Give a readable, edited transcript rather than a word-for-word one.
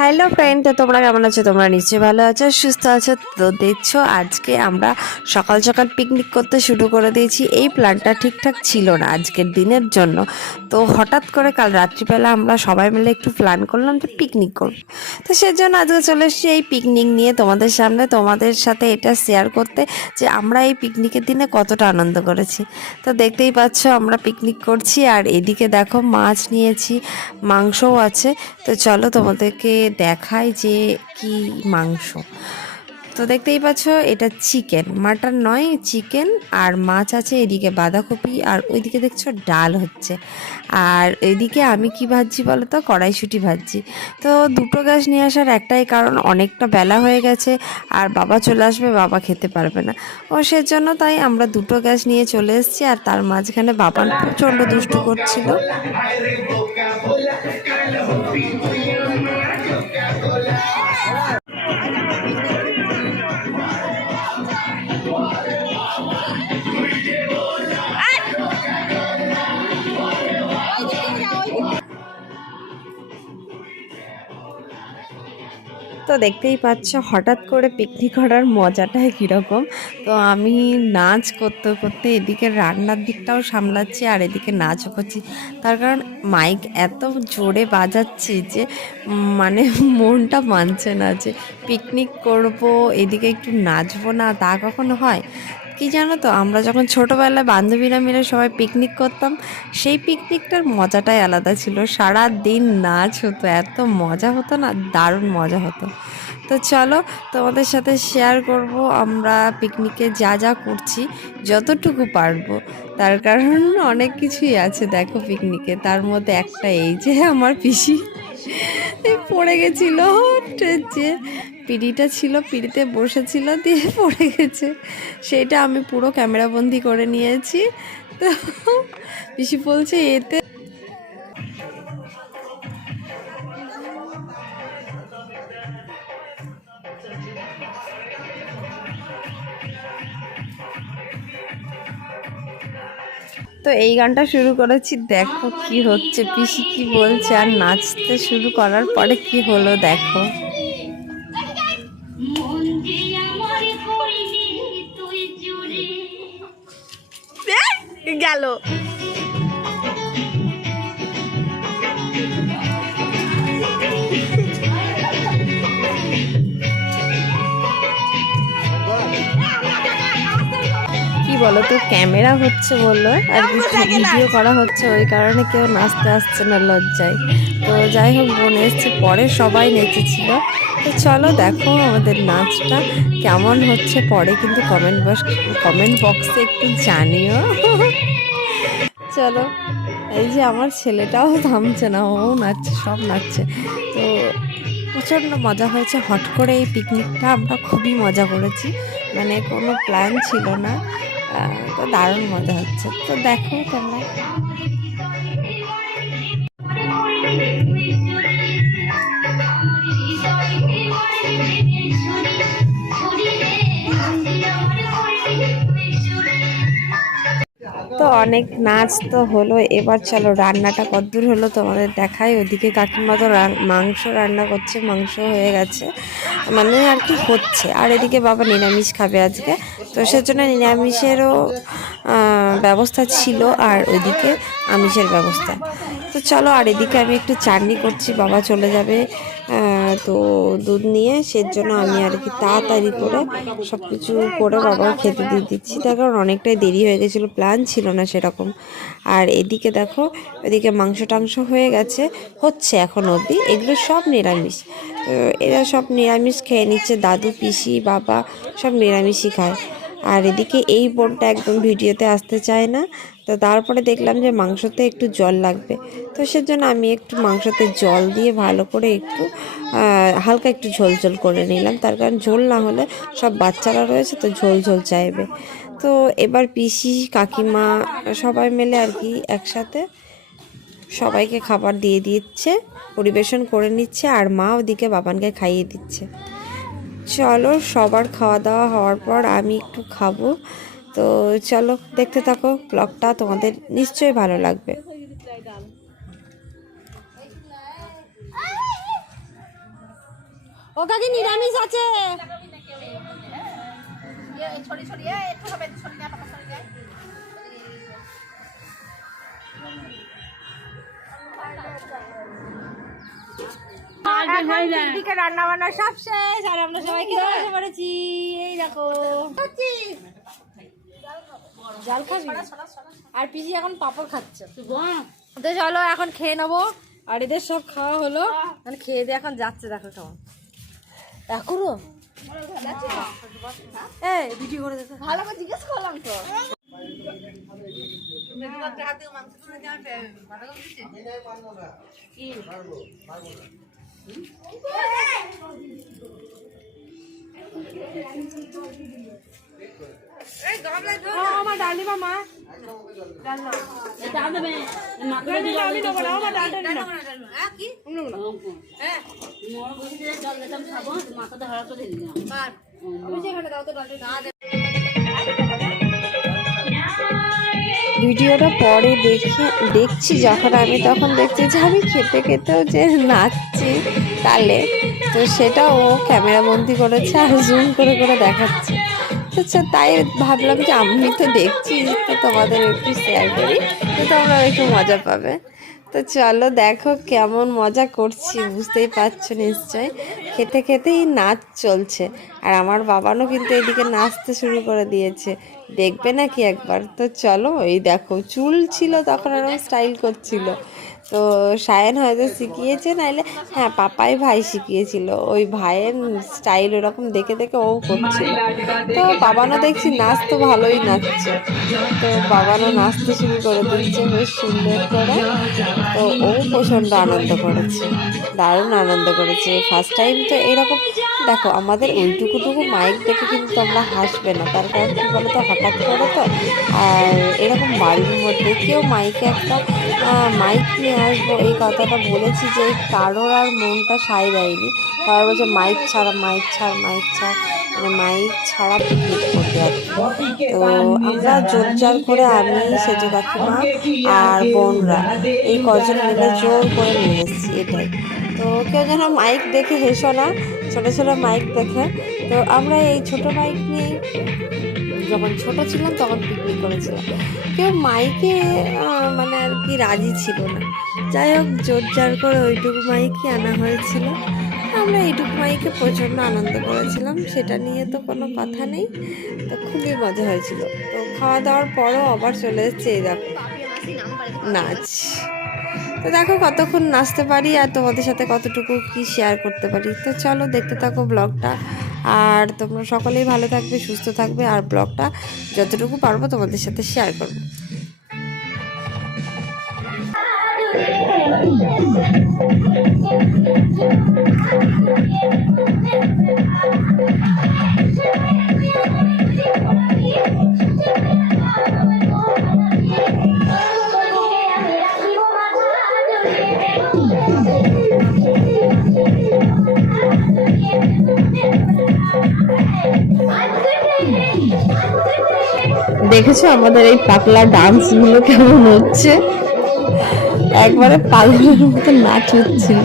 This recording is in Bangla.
হ্যালো ফ্রেন্ড, তো তোমরা কেমন আছো? তোমরা নিশ্চয়ই ভালো আছো, সুস্থ আছো। তো দেখছো আজকে আমরা সকাল সকাল পিকনিক করতে শুরু করে দিয়েছি। এই প্ল্যানটা ঠিকঠাক ছিল না আজকের দিনের জন্য। তো হঠাৎ করে কাল রাত্রিবেলা আমরা সবাই মিলে একটু প্ল্যান করলাম যে পিকনিক করব। তো সেজন্য আজকে চলে এসেছি এই পিকনিক নিয়ে তোমাদের সামনে, তোমাদের সাথে এটা শেয়ার করতে যে আমরা এই পিকনিকের দিনে কতটা আনন্দ করেছি। তো দেখতেই পাচ্ছ আমরা পিকনিক করছি, আর এদিকে দেখো মাছ নিয়েছি, মাংসও আছে। তো চলো তোমাদেরকে দেখাই যে কি মাংস। তো দেখতেই পাচ্ছ এটা চিকেন, মাটন নয়, চিকেন। আর মাছ আছে, এদিকে বাঁধাকপি, আর ওইদিকে দেখছো ডাল হচ্ছে। আর এদিকে আমি কি ভাজছি বলো তো, কড়াইশুঁটি ভাজছি। তো দুটো গ্যাস নিয়ে আসার একটাই কারণ, অনেকটা বেলা হয়ে গেছে আর বাবা চলে আসবে, বাবা খেতে পারবে না। ও সেজন্য তাই আমরা দুটো গ্যাস নিয়ে চলে এসেছি। আর তার মাঝখানে বাবান প্রচণ্ড দুষ্টু করছিল। তো দেখতেই পাচ্ছ হঠাৎ করে পিকনিক করার মজাটাই কীরকম। তো আমি নাচ করতে করতে এদিকে রান্নার দিকটাও সামলাচ্ছি আর এদিকে নাচও করছি। তার কারণ মাইক এত জোরে বাজাচ্ছি যে মানে মনটা মানছে না যে পিকনিক করব, এদিকে একটু নাচবো না, তা কখনো হয়? কি জানো তো, আমরা যখন ছোটোবেলায় বান্ধবীরা মিলে সবাই পিকনিক করতাম, সেই পিকনিকটার মজাটাই আলাদা ছিল। সারা দিন নাচ হতো, এত মজা হতো না, দারুণ মজা হতো। তো চলো তোমাদের সাথে শেয়ার করব আমরা পিকনিকে যা যা করছি, যতটুকু পারবো। তার কারণ অনেক কিছুই আছে দেখো পিকনিকে, তার মধ্যে একটা এই যে আমার পিসি পড়ে গেছিল, যে পিঁড়িটা ছিল, পিঁড়িতে বসেছিল দিয়ে পড়ে গেছে। সেটা আমি পুরো ক্যামেরাবন্দি করে নিয়েছি। তো পিসি বলছে এতে তো এই গানটা শুরু করেছি, দেখো কি হচ্ছে, পিসি কি বলছে, আর নাচতে শুরু করার পরে কি হলো দেখো। গেল। কি বলো তো, ক্যামেরা হচ্ছে বললো আর ভিডিও করা হচ্ছে, ওই কারণে কেউ নাচতে আসছে না লজ্জায়। তো যাই হোক, বোন এসছে পরে, সবাই নেচেছিল। তো চলো দেখো আমাদের নাচটা কেমন হচ্ছে, পরে কিন্তু কমেন্ট বক্সে একটু জানিও। চলো, এই যে আমার ছেলেটাও থামছে না, ও নাচছে, সব নাচছে। তো প্রচণ্ড মজা হয়েছে। হট করে এই পিকনিকটা আমরা খুবই মজা করেছি, মানে কোনো প্ল্যান ছিল না। তো দারুণ মজা হচ্ছে, তো দেখো তোমরা। তো অনেক নাচ তো হলো, এবার চলো রান্নাটা কতদূর হলো তোমাদের দেখাই। ওদিকে কাকিমা তো মাংস রান্না করছে, মাংস হয়ে গেছে, মানে আর কি হচ্ছে। আর এদিকে বাবা নিরামিষ খাবে আজকে, তো সেজন্য নিরামিষেরও ব্যবস্থা ছিল, আর ওইদিকে আমিষের ব্যবস্থা। তো চলো, আর এদিকে আমি একটু চাটনি করছি, বাবা চলে যাবে তো দুধ নিয়ে, সেজন্য আমি আর কি তাড়াতাড়ি করে সব কিছু করে বাবাকে খেতে দিয়ে দিচ্ছি, তার কারণ অনেকটাই দেরি হয়ে গেছিলো, প্ল্যান ছিল না সেরকম। আর এদিকে দেখো, এদিকে মাংস টাংস হয়ে গেছে, হচ্ছে এখন অবধি, এগুলো সব নিরামিষ। তো এরা সব নিরামিষ খেয়ে নিচ্ছে, দাদু, পিসি, বাবা সব নিরামিষই খায়। আর এদিকে এই বোনটা একদম ভিডিওতে আসতে চায় না। তো তারপরে দেখলাম যে মাংসতে একটু জল লাগবে, তো সেজন্য আমি একটু মাংসতে জল দিয়ে ভালো করে একটু হালকা একটু ঝোল ঝোল করে নিলাম, তার কারণ ঝোল না হলে সব বাচ্চারা রয়েছে তো ঝোল ঝোল চাইবে। তো এবার পিসি, কাকিমা সবাই মিলে আর কি একসাথে সবাইকে খাবার দিয়ে দিচ্ছে, পরিবেশন করে নিচ্ছে, আর মা ওদিকে বাবানকে খাইয়ে দিচ্ছে। চলো, সবার খাওয়া দাওয়া হওয়ার পর আমি একটু খাবো। তো চলো দেখতে থাকো ব্লগটা, তোমাদের নিশ্চয়ই ভালো লাগবে। ও কাকি নিরামিষ আছে। রান্না বান্না সব শেষ আর আমরা সবাই খেতে বসে পড়েছি। এই দেখো জল খাবি আর পিসি এখন পাপড় খাচ্ছে। তো চলো এখন খেয়ে নেবো। আর এদের সব খাওয়া হলো, মানে খেয়ে দিয়ে এখন যাচ্ছে। দেখো কেমন এখনো ভিডিও করে দেখো। ভালো করে জিজ্ঞেস করলাম তো। আমার ডালি মামা ভিডিওটা পরে দেখছি যখন আমি, তখন দেখছি যে আমি খেতে খেতেও যে নাচছি তালে, তো সেটা ও ক্যামেরা বন্দি করেছে আর জুম করে করে দেখাচ্ছে। আচ্ছা, তাই ভাবলাম যে আমি তো দেখছি, তো তোমাদের একটু শেয়ার করি, তো তোমরা একটু মজা পাবে। তো চলো দেখো কেমন মজা করছি, বুঝতেই পারছো নিশ্চয়। খেতে খেতেই নাচ চলছে আর আমার বাবানও কিন্তু এদিকে নাচতে শুরু করে দিয়েছে, দেখবে নাকি একবার? তো চলো, এই দেখো চুল ছিল তখন এরকম স্টাইল করছিল। তো সায়ন হয়তো শিখিয়েছে, নাইলে হ্যাঁ পাপাই ভাই শিখিয়েছিল। ওই ভাইয়ের স্টাইল ওরকম দেখে দেখে ও করছিল। তো বাবানও দেখছি নাচ তো ভালোই নাচছে, তো বাবানও নাচতে শুরু করে দিচ্ছে বেশ সুন্দর করে। তো ও প্রচণ্ড আনন্দ করেছে, দারুণ আনন্দ করেছে। ফার্স্ট টাইম তো এরকম। দেখো আমাদের ওইটুকুটুকু মাইক দেখে কিন্তু তোমরা হাসবে না, তার কারণ কী বলো তো, হঠাৎ করে তো। আর এরকম বাড়ির মধ্যে কেউ মাইকে একটা মাইক নিয়ে আসবো এই কথাটা বলেছি, যে কারোর আর মনটা সায় দেয়নি। সবাই বলছে মাইক ছাড়া, মাইক ছাড়, মাইক ছাড়, মানে মাইক ছাড়া পিকনিক করতে আর কি। তো আমরা জোর করে আমি, সেজো কাকিমা আর বোনরা এই কজন মিলে জোর করে নিয়ে এসেছি এটাই। তো কেউ যেন মাইক দেখে হেসো না, ছোটো ছোটো মাইক দেখে। তো আমরা এই ছোটো মাইক নিয়েই যখন ছোট ছিলাম তখন পিকনিক করেছিলাম। কেউ মাইকে মানে আর কি রাজি ছিল না। যাই হোক জোর করে ওইটুকু মাইকই আনা হয়েছিল। আমরা এইটুকু মাইকে প্রচণ্ড আনন্দ করেছিলাম, সেটা নিয়ে তো কোনো কথা নেই। তো খুবই মজা হয়েছিল। তো খাওয়া দাওয়ার পরও আবার চলে এসেছে এই দেখো নাচ। তো দেখো কতক্ষণ নাচতে পারি আর তোমাদের সাথে কতটুকু কি শেয়ার করতে পারি। তো চলো দেখতে থাকো ব্লগটা। আর তোমরা সকলেই ভালো থাকবে, সুস্থ থাকবে, আর ব্লগটা যতটুকু পারবো তোমাদের সাথে শেয়ার করবো। দেখেছো আমাদের এই পাগলা ডান্স গুলো কেমন হচ্ছে, একবারে পাগলের মতো নাচ হচ্ছিল।